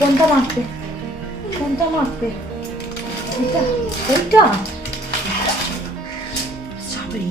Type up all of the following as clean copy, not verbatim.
কোনটা মাখবে? কোনটা মাখবে? এটা ওইটা সরি।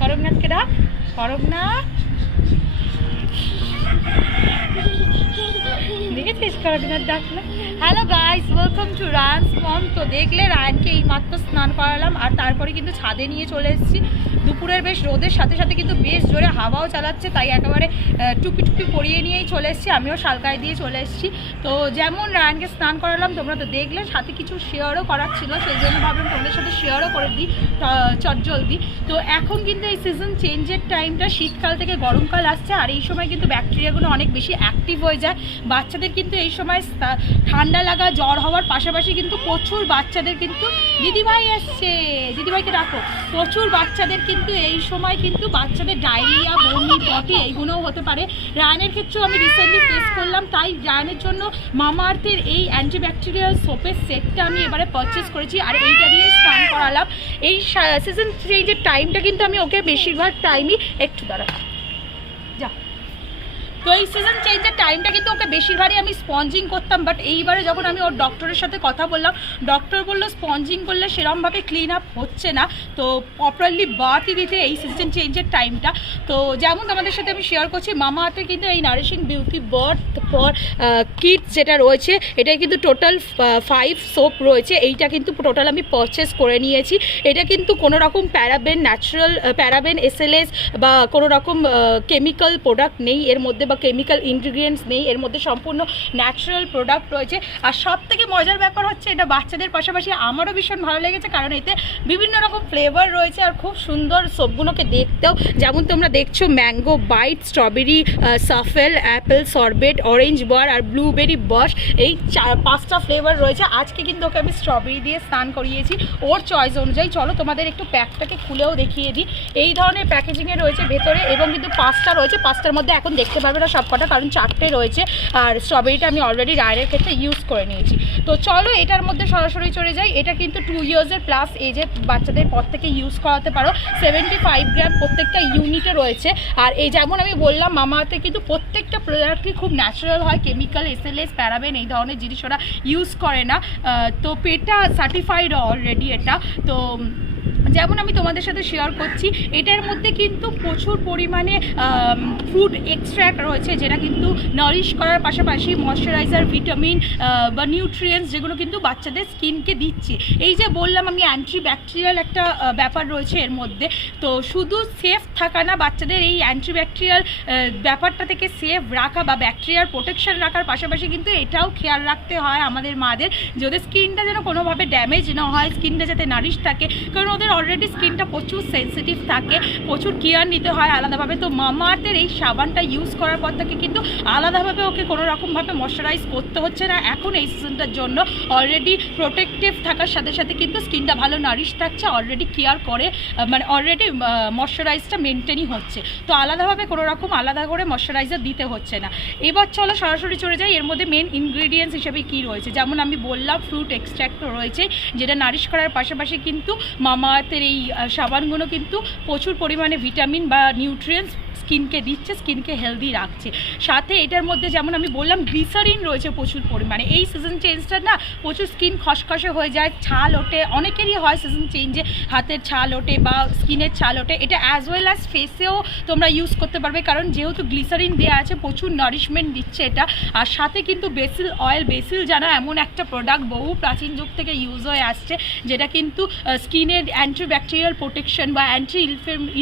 করবনাথকে ডাক, করবনাথ দেখেছিস করবনাথ ডাকলে। হ্যালো গাইস, ওয়েলকাম টু রায়ানস মম। তো দেখলে রায়ানকে এইমাত্র স্নান করালাম আর তারপরে কিন্তু ছাদে নিয়ে চলে এসেছি। দুপুরের বেশ রোদের সাথে সাথে কিন্তু বেশ জোরে হাওয়াও চালাচ্ছে, তাই একেবারে টুপি টুপি পরিয়ে নিয়েই চলে এসেছি। আমিও শালকায় দিয়ে চলে এসেছি। তো যেমন রায়ানকে স্নান করালাম তোমরা তো দেখলে, সাথে কিছু শেয়ারও করার ছিল, সেই জন্য ভাবলাম তোমাদের সাথে শেয়ারও করে দিই চটজলদি। তো এখন কিন্তু এই সিজন চেঞ্জের টাইমটা, শীতকাল থেকে গরমকাল আসছে আর এই সময় কিন্তু ব্যাকটেরিয়াগুলো অনেক বেশি অ্যাক্টিভ হয়ে যায়। বাচ্চাদের কিন্তু এই সময় ঠান্ডা লাগা, জ্বর হওয়ার পাশাপাশি কিন্তু প্রচুর বাচ্চাদের কিন্তু, দিদিভাই এসছে, দিদিভাইকে রাখো, প্রচুর বাচ্চাদের কিন্তু এই সময় কিন্তু বাচ্চাদের ডায়রিয়া, বমি, পটি এইগুলোও হতে পারে। রায়ানের ক্ষেত্রেও আমি রিসেন্টলি টেস্ট করলাম, তাই রায়ানের জন্য মামাআর্থের এই অ্যান্টিব্যাকটেরিয়াল সোপের সেটটা আমি এবারে পারচেস করেছি আর এইটা দিয়ে স্নান করালাম। এই সিজন চেঞ্জের টাইমটা কিন্তু আমি ওকে বেশিরভাগ টাইমই একটু দাঁড়া যা তো এই সিজন চেঞ্জের টাইমটা কিন্তু ওকে বেশিরভাগই আমি স্পঞ্জিং করতাম, বাট এইবারে যখন আমি ওর ডক্টরের সাথে কথা বললাম, ডক্টর বললো স্পঞ্জিং করলে সেরকমভাবে ক্লিন আপ হচ্ছে না, তো প্রপারলি বাথই দিতে এই সিজন চেঞ্জের টাইমটা। তো যেমন তোমাদের সাথে আমি শেয়ার করছি, মামাআর্থে কিন্তু এই nourishing beauty bath for kids যেটা রয়েছে, এটা কিন্তু টোটাল 5 সোপ রয়েছে। এইটা কিন্তু টোটাল আমি পারচেস করে নিয়েছি। এটা কিন্তু কোনো রকম প্যারাবেন, ন্যাচারাল প্যারাবেন, এসএলএস বা কোনো রকম কেমিক্যাল প্রোডাক্ট নেই এর মধ্যে, বা কেমিক্যাল ইনগ্রিডিয়েন্টস নেই এর মধ্যে, সম্পূর্ণ ন্যাচারাল প্রোডাক্ট রয়েছে। আর সব থেকে মজার ব্যাপার হচ্ছে, এটা বাচ্চাদের পাশাপাশি আমারও ভীষণ ভালো লেগেছে, কারণ এতে বিভিন্ন রকম ফ্লেভার রয়েছে আর খুব সুন্দর সোপগুলোকে দেখতেও। যেমন তোমরা দেখছো, ম্যাঙ্গো বাইট, স্ট্রবেরি, সাফেল, অ্যাপেল, সরবেট, অরেঞ্জ বার আর ব্লুবেরি বাশ, এই 5টা ফ্লেভার রয়েছে। আজকে কিন্তু ওকে আমি স্ট্রবেরি দিয়ে স্নান করিয়েছি ওর চয়েস অনুযায়ী। চলো তোমাদের একটু প্যাকটাকে খুলেও দেখিয়ে দিই। এই ধরনের প্যাকেজিংয়ে রয়েছে ভেতরে, এবং কিন্তু 5টা রয়েছে। 5টার মধ্যে এখন দেখতে পারবে না সব কটা, কারণ 4টে রয়েছে। আর স্ট্রবেরিটা আমি অলরেডি রায়ানের ক্ষেত্রে ইউজ করে নিয়েছি। তো চলো এটার মধ্যে সরাসরি চলে যাই। এটা কিন্তু 2 ইয়ার্সের প্লাস এজের বাচ্চাদের পর থেকে ইউজ করাতে পারো। 75 গ্রাম প্রত্যেকটা ইউনিটে রয়েছে। আর এই যেমন আমি বললাম, মামাআর্থে কিন্তু প্রত্যেকটা প্রোডাক্টই খুব ন্যাচারাল হয়, কেমিক্যাল, এসএলএস, প্যারাবেন এই ধরনের জিনিস ওরা ইউজ করে না। তো পেটা সার্টিফাইড অলরেডি এটা। তো যেমন আমি তোমাদের সাথে শেয়ার করছি, এটার মধ্যে কিন্তু প্রচুর পরিমাণে ফ্রুট এক্সট্র্যাক্ট রয়েছে, যেটা কিন্তু নারিশ করার পাশাপাশি ময়শ্চারাইজার, ভিটামিন বা নিউট্রিয়েন্টস, যেগুলো কিন্তু বাচ্চাদের স্কিনকে দিচ্ছে। এই যে বললাম আমি, অ্যান্টিব্যাকটেরিয়াল একটা ব্যাপার রয়েছে এর মধ্যে। তো শুধু সেফ থাকা না, বাচ্চাদের এই অ্যান্টিব্যাকটেরিয়াল ব্যাপারটা থেকে সেফ রাখা বা ব্যাকটেরিয়ার প্রোটেকশন রাখার পাশাপাশি কিন্তু এটাও খেয়াল রাখতে হয় আমাদের মাদের, যাতে স্কিনটা যেন কোনোভাবে ড্যামেজ না হয়, স্কিনটা যাতে নারিশ থাকে, কারণ ওদের অলরেডি স্কিনটা প্রচুর সেন্সিটিভ থাকে, প্রচুর কেয়ার নিতে হয় আলাদাভাবে। তো মামাআর্থের এই সাবানটা ইউজ করার পর থেকে কিন্তু আলাদাভাবে ওকে কোনো রকমভাবে ময়শ্চারাইজ করতে হচ্ছে না। এখন এই সিজনটার জন্য অলরেডি প্রোটেক্টিভ থাকার সাথে সাথে কিন্তু স্কিনটা ভালো নারিশ থাকছে, অলরেডি কেয়ার করে, মানে অলরেডি ময়শ্চারাইজটা মেনটেনই হচ্ছে। তো আলাদাভাবে কোনো রকম আলাদা করে ময়শ্চারাইজার দিতে হচ্ছে না। এবার চলো সরাসরি চলে যাই, এর মধ্যে মেন ইনগ্রিডিয়েন্টস হিসেবে কী রয়েছে। যেমন আমি বললাম, ফ্রুট এক্সট্র্যাক্ট রয়েছে, যেটা নারিশ করার পাশাপাশি কিন্তু মামাআর্থের এই সাবানগুলো কিন্তু প্রচুর পরিমাণে ভিটামিন বা নিউট্রিয়েন্টস স্কিনকে দিচ্ছে, স্কিনকে হেলদি রাখছে। সাথে এটার মধ্যে যেমন আমি বললাম গ্লিসারিন রয়েছে প্রচুর পরিমাণে। এই সিজন চেঞ্জটা না প্রচুর স্কিন খসখসে হয়ে যায়, ছাল ওঠে, অনেকেরই হয় সিজন চেঞ্জে হাতের ছাল ওঠে বা স্কিনের ছাল ওঠে। এটা অ্যাজ ওয়েল অ্যাজ ফেসেও তোমরা ইউজ করতে পারবে, কারণ যেহেতু গ্লিসারিন দেওয়া আছে প্রচুর নারিশমেন্ট দিচ্ছে এটা। আর সাথে কিন্তু বেসিল অয়েল, বেসিল জানা এমন একটা প্রোডাক্ট বহু প্রাচীন যুগ থেকে ইউজ হয়ে আসছে, যেটা কিন্তু স্কিনের অ্যান্টিব্যাকটেরিয়াল প্রোটেকশন বা অ্যান্টি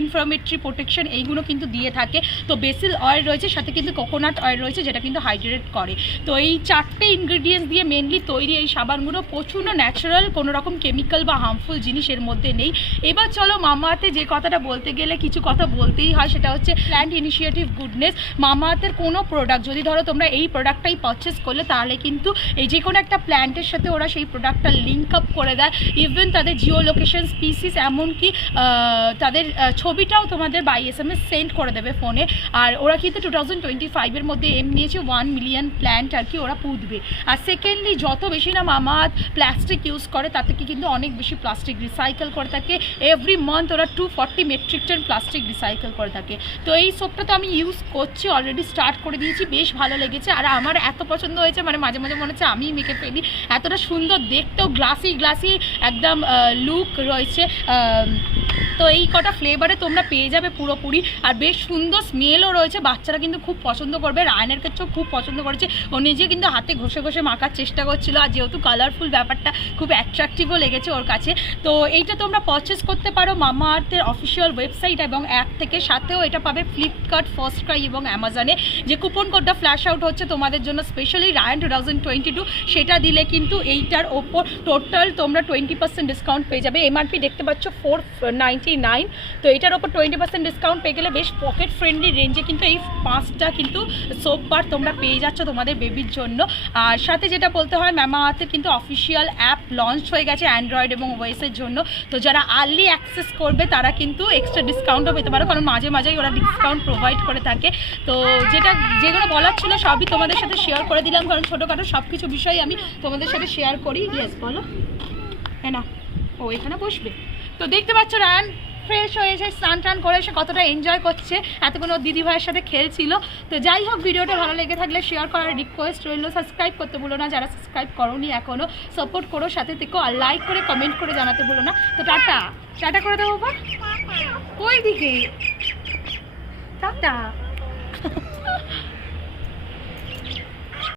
ইনফ্লামেটরি প্রোটেকশন এইগুলো কিন্তু দিয়ে থাকে। তো বেসিল অয়েল রয়েছে, সাথে কিন্তু কোকোনাট অয়েল রয়েছে যেটা কিন্তু হাইড্রেট করে। তো এই 4টে ইনগ্রিডিয়েন্টস দিয়ে মেনলি তৈরি এই সাবানগুলো, প্রচুর ন্যাচারাল, কোনো রকম কেমিক্যাল বা হার্মফুল জিনিস এর মধ্যে নেই। এবার চলো মামাআর্থে যে কথাটা বলতে গেলে কিছু কথা বলতেই হয়, সেটা হচ্ছে প্ল্যান্ট ইনিশিয়েটিভ গুডনেস। মামাআর্থের কোনো প্রোডাক্ট যদি ধরো তোমরা এই প্রোডাক্টটাই পারচেস করলে, তাহলে কিন্তু এই যে কোনো একটা প্ল্যান্টের সাথে ওরা সেই প্রোডাক্টটা লিঙ্ক আপ করে দেয়। ইভেন তাদের জিও লোকেশন, স্পিসিস, এমনকি তাদের ছবিটাও তোমাদের বাই SMS সেন্ড করে দেবে ফোনে। আর ওরা কিন্তু 2025-এর মধ্যে এম নিয়েছে 1 মিলিয়ন প্ল্যান্ট আর কি ওরা পুঁতবে। আর সেকেন্ডলি যত বেশি না মামাআর্থ প্লাস্টিক ইউজ করে, তার থেকে কিন্তু অনেক বেশি প্লাস্টিক রিসাইকেল করে থাকে। এভরি মান্থ ওরা 240 মেট্রিক টন প্লাস্টিক রিসাইকেল করে থাকে। তো এই সোপটা তো আমি ইউজ করছি, অলরেডি স্টার্ট করে দিয়েছি, বেশ ভালো লেগেছে। আর আমার এত পছন্দ হয়েছে, মানে মাঝে মাঝে মনে হচ্ছে আমি মেখে ফেলি, এতটা সুন্দর দেখতেও, গ্লাসি গ্লাসি একদম লুক রয়েছে। তো এই কটা ফ্লেভারে তোমরা পেয়ে যাবে পুরোপুরি, আর বেশ সুন্দর স্মেলও রয়েছে। বাচ্চারা কিন্তু খুব পছন্দ করবে, রায়নের ক্ষেত্রেও খুব পছন্দ করেছে। ও নিজে কিন্তু হাতে ঘষে ঘষে মাখার চেষ্টা করছিল, আর যেহেতু কালারফুল ব্যাপারটা খুব অ্যাট্রাকটিভও লেগেছে ওর কাছে। তো এইটা তোমরা পারচেস করতে পারো মামাআর্থের অফিসিয়াল ওয়েবসাইট এবং অ্যাপ থেকে। সাথেও এটা পাবে ফ্লিপকার্ট, ফার্স্ট ক্রাই এবং অ্যামাজনে। যে কুপন কোডটা ফ্ল্যাশ আউট হচ্ছে তোমাদের জন্য স্পেশালি রায়ান 2022, সেটা দিলে কিন্তু এইটার ওপর টোটাল তোমরা 20% ডিসকাউন্ট পেয়ে যাবে। এমআরপি দেখতে পাচ্ছ 499, তো এটার ওপর 20% ডিসকাউন্ট পেয়ে গেলে বেশ পকেট ফ্রেন্ডলি রেঞ্জে কিন্তু এই 5টা কিন্তু সোপ বার তোমরা পেয়ে যাচ্ছ তোমাদের বেবির জন্য। আর সাথে যেটা বলতে হয়, মামাআর্থের কিন্তু অফিসিয়াল অ্যাপ লঞ্চ হয়ে গেছে অ্যান্ড্রয়েড এবং ওয়েসের জন্য। তো যারা আর্লি অ্যাক্সেস করবে তারা কিন্তু এক্সট্রা ডিসকাউন্টও পেতে পারো, কারণ মাঝে মাঝেই ওরা ডিসকাউন্ট প্রোভাইড করে থাকে। তো যেগুলো বলার ছিল সবই তোমাদের সাথে শেয়ার করে দিলাম, কারণ ছোটোখাটো সব কিছু বিষয় আমি তোমাদের সাথে শেয়ার করি। ইয়েস বলো, হ্যাঁ না, ও এখানে বসবে। তো দেখতে পাচ্ছ রায়ান ফ্রেশ হয়েছে, স্নান টান করে এসে কতটা এনজয় করছে, এতক্ষণ ওর দিদি ভাইয়ের সাথে খেলছিল। তো যাই হোক, ভিডিওটা ভালো লেগে থাকলে শেয়ার করার রিকোয়েস্ট রইল। সাবস্ক্রাইব করতে ভুলো না, যারা সাবস্ক্রাইব করোনি এখনও সাপোর্ট করো, সাথে থেকো, আর লাইক করে কমেন্ট করে জানাতে ভুলো না। তো টাটা টাটা করে দেবো, ওই দিকে টাটা।